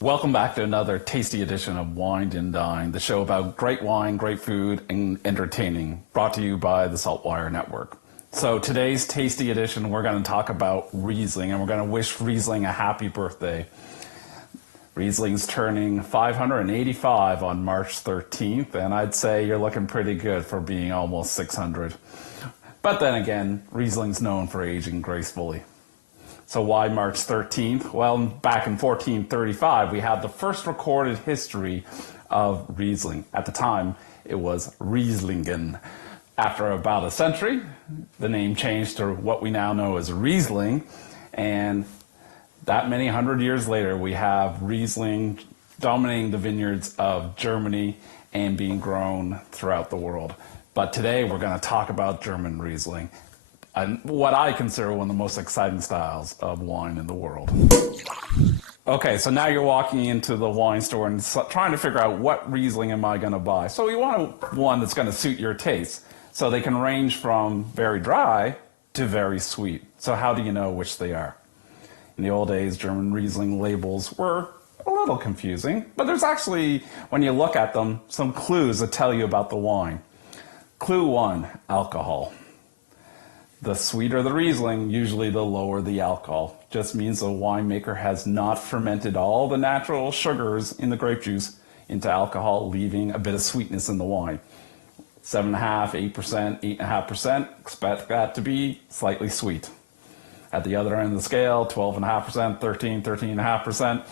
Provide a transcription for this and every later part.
Welcome back to another tasty edition of Wine and Dine, the show about great wine, great food, and entertaining, brought to you by the Saltwire Network. So today's tasty edition, we're going to talk about Riesling, and we're going to wish Riesling a happy birthday. Riesling's turning 585 on March 13th, and I'd say you're looking pretty good for being almost 600. But then again, Riesling's known for aging gracefully. So why March 13th? Well, back in 1435, we had the first recorded history of Riesling. At the time, it was Rieslingen. After about a century, the name changed to what we now know as Riesling. And that many hundred years later, we have Riesling dominating the vineyards of Germany and being grown throughout the world. But today, we're going to talk about German Riesling, and what I consider one of the most exciting styles of wine in the world. Okay, so now you're walking into the wine store and trying to figure out what Riesling am I going to buy. So you want one that's going to suit your taste. So they can range from very dry to very sweet. So how do you know which they are? In the old days, German Riesling labels were a little confusing, but there's actually, when you look at them, some clues that tell you about the wine. Clue 1, alcohol. The sweeter the Riesling, usually the lower the alcohol. Just means the winemaker has not fermented all the natural sugars in the grape juice into alcohol, leaving a bit of sweetness in the wine. 7.5%, 8%, 8.5%, expect that to be slightly sweet. At the other end of the scale, 12.5%, 13%, 13.5%,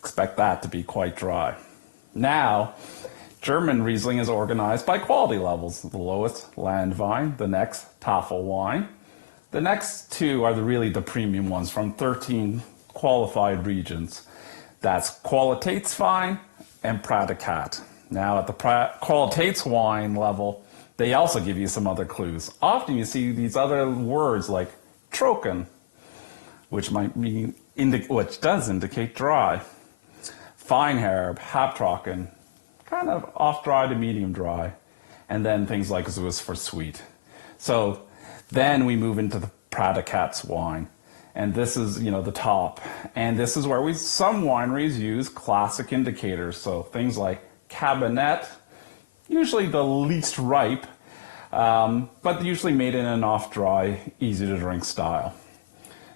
expect that to be quite dry. Now, German Riesling is organized by quality levels. The lowest, Landwein, the next, Tafelwein. The next two are really the premium ones from 13 qualified regions. That's Qualitätswein and Predikat. Now at the Qualitätswein level, they also give you some other clues. Often you see these other words like trocken, which does indicate dry. Feinherb, Halbtrocken, kind of off dry to medium dry, and then things like Süß for sweet. So then we move into the Prädikatswein, and this is, the top. And this is where some wineries use classic indicators, so things like Cabernet, usually the least ripe, but usually made in an off dry, easy to drink style.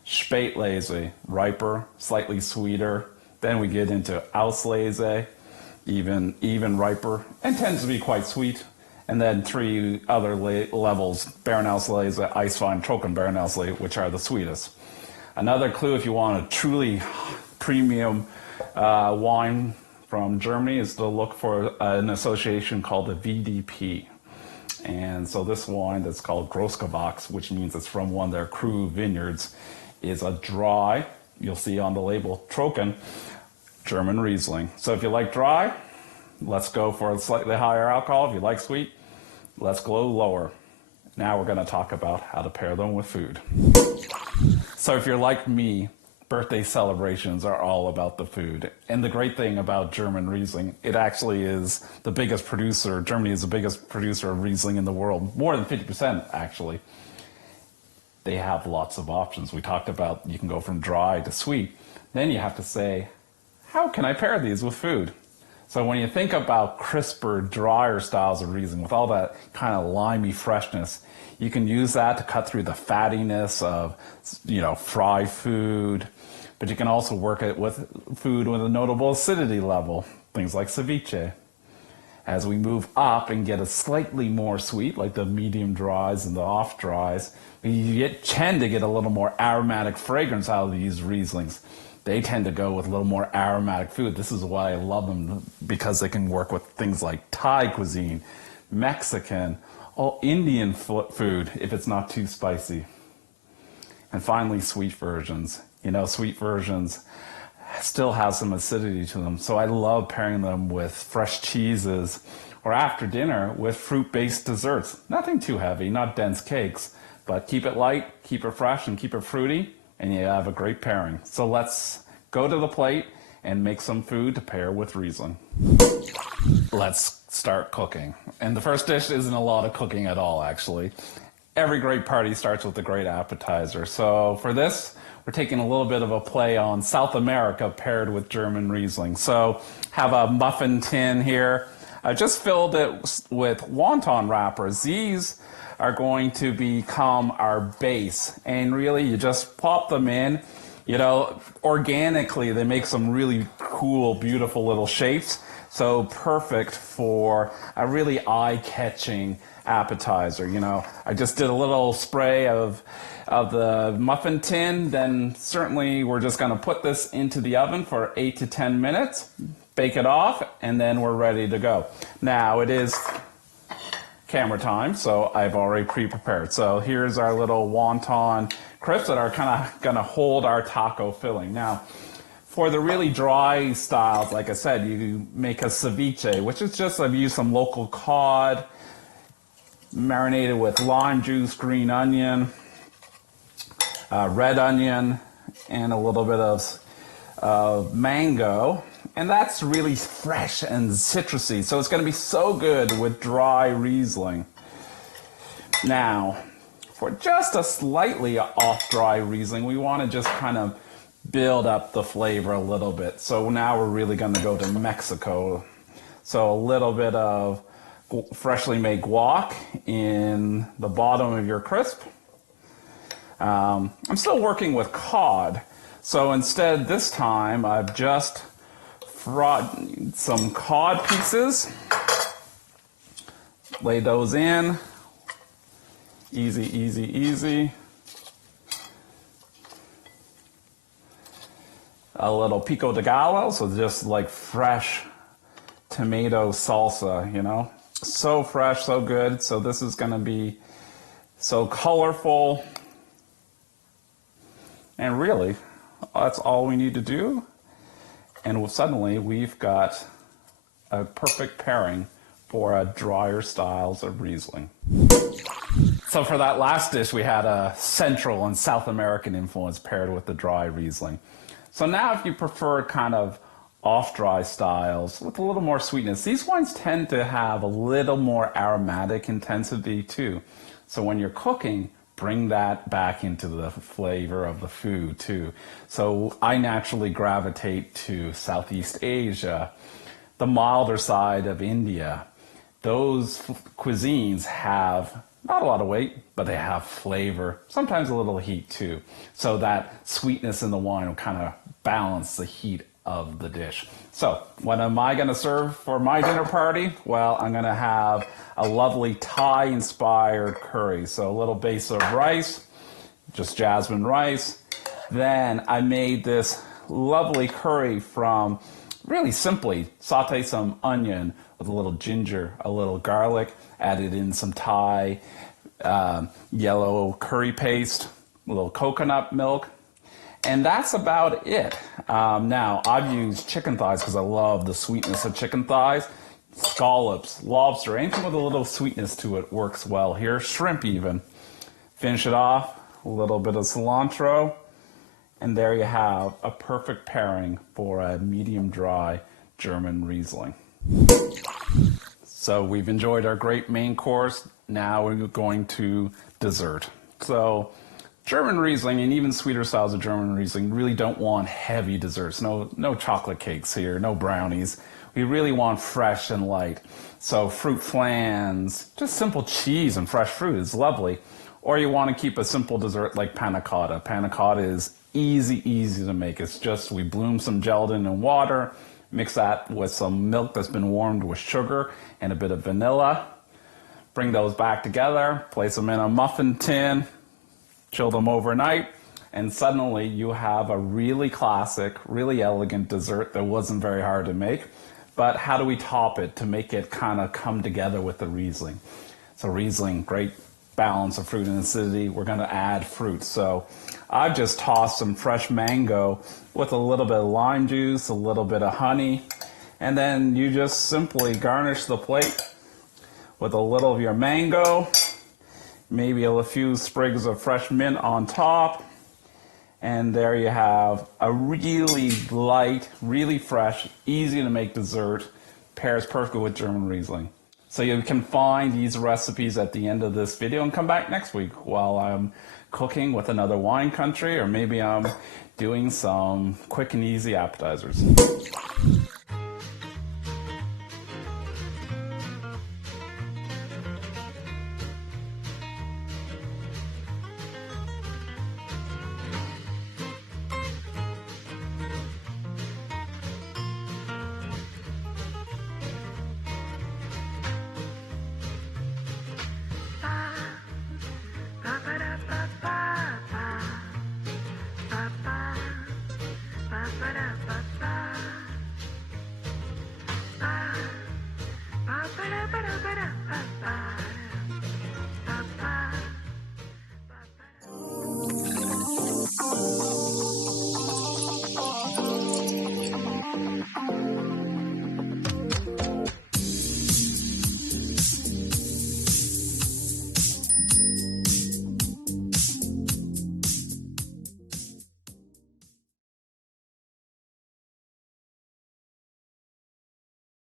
Spätlese, riper, slightly sweeter. Then we get into Auslese, even riper, and tends to be quite sweet. And then three other levels, Beerenauslese, Eiswein, Trocken Beerenauslese, which are the sweetest. Another clue, if you want a truly premium wine from Germany, is to look for an association called the VDP. And so this wine that's called Großgewachs, which means it's from one of their cru vineyards, is a dry, you'll see on the label, Trocken, German Riesling. So if you like dry, let's go for a slightly higher alcohol. If you like sweet, let's go lower. Now we're going to talk about how to pair them with food. So if you're like me, birthday celebrations are all about the food. And the great thing about German Riesling, it actually is the biggest producer. Germany is the biggest producer of Riesling in the world, more than 50% actually. They have lots of options. We talked about you can go from dry to sweet. Then you have to say, how can I pair these with food? So when you think about crisper, drier styles of Riesling with all that kind of limey freshness, you can use that to cut through the fattiness of, fried food, but you can also work it with food with a notable acidity level, things like ceviche. As we move up and get a slightly more sweet, like the medium dries and the off dries, you tend to get a little more aromatic fragrance out of these Rieslings. They tend to go with a little more aromatic food. This is why I love them, because they can work with things like Thai cuisine, Mexican, all Indian food if it's not too spicy. And finally, sweet versions. Sweet versions still have some acidity to them, so I love pairing them with fresh cheeses or after dinner with fruit-based desserts. Nothing too heavy, not dense cakes, but keep it light, keep it fresh, and keep it fruity, and you have a great pairing. So let's go to the plate and make some food to pair with Riesling. Let's start cooking. And the first dish isn't a lot of cooking at all, actually. Every great party starts with a great appetizer. So for this, we're taking a little bit of a play on South America paired with German Riesling. So have a muffin tin here. I just filled it with wonton wrappers. These are going to become our base, and really you just pop them in. You know, organically they make some really cool, beautiful little shapes. So perfect for a really eye-catching appetizer. You know, I just did a little spray of the muffin tin. Then certainly we're just going to put this into the oven for 8 to 10 minutes, bake it off, and then we're ready to go. Now it is camera time, so I've already pre-prepared. So here's our little wonton crisps that are kind of going to hold our taco filling. Now, for the really dry styles, like I said, you make a ceviche, which is just, I've used some local cod, marinated with lime juice, green onion, red onion, and a little bit of mango. And that's really fresh and citrusy, so it's going to be so good with dry Riesling. Now, for just a slightly off dry Riesling, we want to just kind of build up the flavor a little bit. So now we're really going to go to Mexico. So a little bit of freshly made guac in the bottom of your crisp. I'm still working with cod, so instead this time I've just brought some cod pieces, lay those in, easy, easy, easy. A little pico de gallo, so just like fresh tomato salsa, you know, so fresh, so good. So this is going to be so colorful, and really that's all we need to do. And suddenly we've got a perfect pairing for a drier styles of Riesling. So for that last dish, we had a Central and South American influence paired with the dry Riesling. So now if you prefer kind of off-dry styles with a little more sweetness, these wines tend to have a little more aromatic intensity too. So when you're cooking, bring that back into the flavor of the food too. So I naturally gravitate to Southeast Asia, the milder side of India. Those cuisines have not a lot of weight, but they have flavor, sometimes a little heat too. So that sweetness in the wine will kind of balance the heat of the dish. So what am I going to serve for my dinner party? Well, I'm going to have a lovely Thai-inspired curry. So a little base of rice, just jasmine rice. Then I made this lovely curry from, really simply, saute some onion with a little ginger, a little garlic, added in some Thai yellow curry paste, a little coconut milk, and that's about it. Now, I've used chicken thighs because I love the sweetness of chicken thighs. Scallops, lobster, anything with a little sweetness to it works well here. Shrimp even. Finish it off, a little bit of cilantro, and there you have a perfect pairing for a medium dry German Riesling. So we've enjoyed our great main course. Now we're going to dessert. So German Riesling and even sweeter styles of German Riesling really don't want heavy desserts. No chocolate cakes here, no brownies. We really want fresh and light. So fruit flans, just simple cheese and fresh fruit is lovely. Or you want to keep a simple dessert like panna cotta. Panna cotta is easy to make. It's just we bloom some gelatin in water, mix that with some milk that's been warmed with sugar and a bit of vanilla. Bring those back together, place them in a muffin tin, chill them overnight, and suddenly you have a really classic, really elegant dessert that wasn't very hard to make. But how do we top it to make it kind of come together with the Riesling? So Riesling, great balance of fruit and acidity. We're going to add fruit. So I've just tossed some fresh mango with a little bit of lime juice, a little bit of honey, and then you just simply garnish the plate with a little of your mango, maybe a few sprigs of fresh mint on top, and there you have a really light, really fresh, easy to make dessert. Pairs perfectly with German Riesling. So you can find these recipes at the end of this video and come back next week while I'm cooking with another wine country, or maybe I'm doing some quick and easy appetizers.